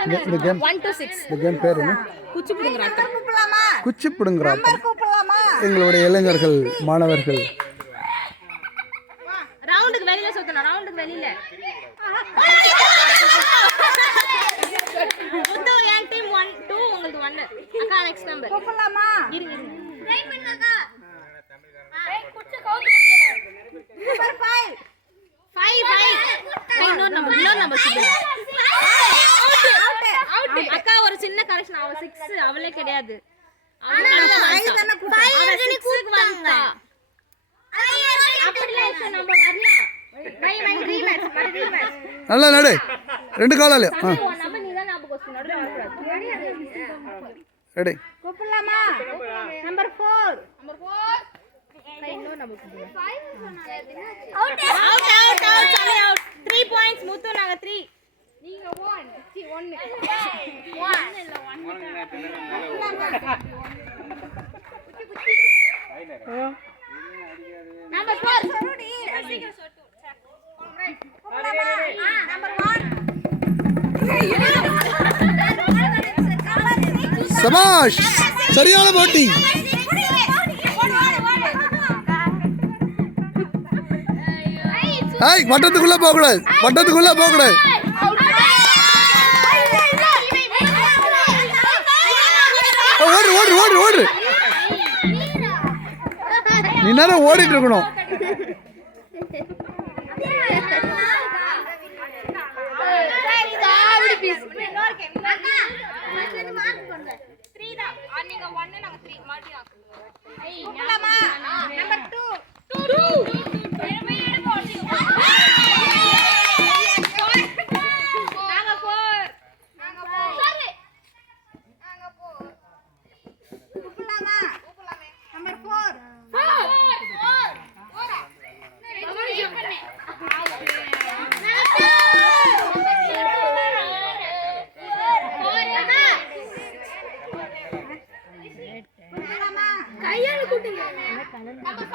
இந்த- கேம் இந்த கேம் பேர் என்ன? குச்சி எங்களுடைய இளைஞர்கள் மாணவர்கள் ரவுண்டுக்கு வெளியில. முத்து என் டீம் ஒன் டூ உங்களுக்கு ஒன்னு அக்கா நெக்ஸ்ட் நம்பர் இருங்க இன்னொரு நம்பர் இன்னொரு நம்பர் சொல்லுங்க அக்கா ஒரு சின்ன கரெக்ஷன் அவ சிக்ஸ் அவளே கிடையாது. அவ நல்லா நடு. ரெண்டு காலாலையும் ஆ. Number ready. கூப்பிடலாமா? Number four number four இன்னொரு number out out out out சாமி அவுட் சபாஷ் சரியான போட்டி. ஐய் வட்டத்துக்குள்ள போக கூடாது வட்டத்துக்குள்ள போக கூடாது ஓடு ஓடு ஓடு ஓடு. நீ நேரம் ஓடிட்டு இருக்கணும். நம்பர் டூ கூட்டுங்க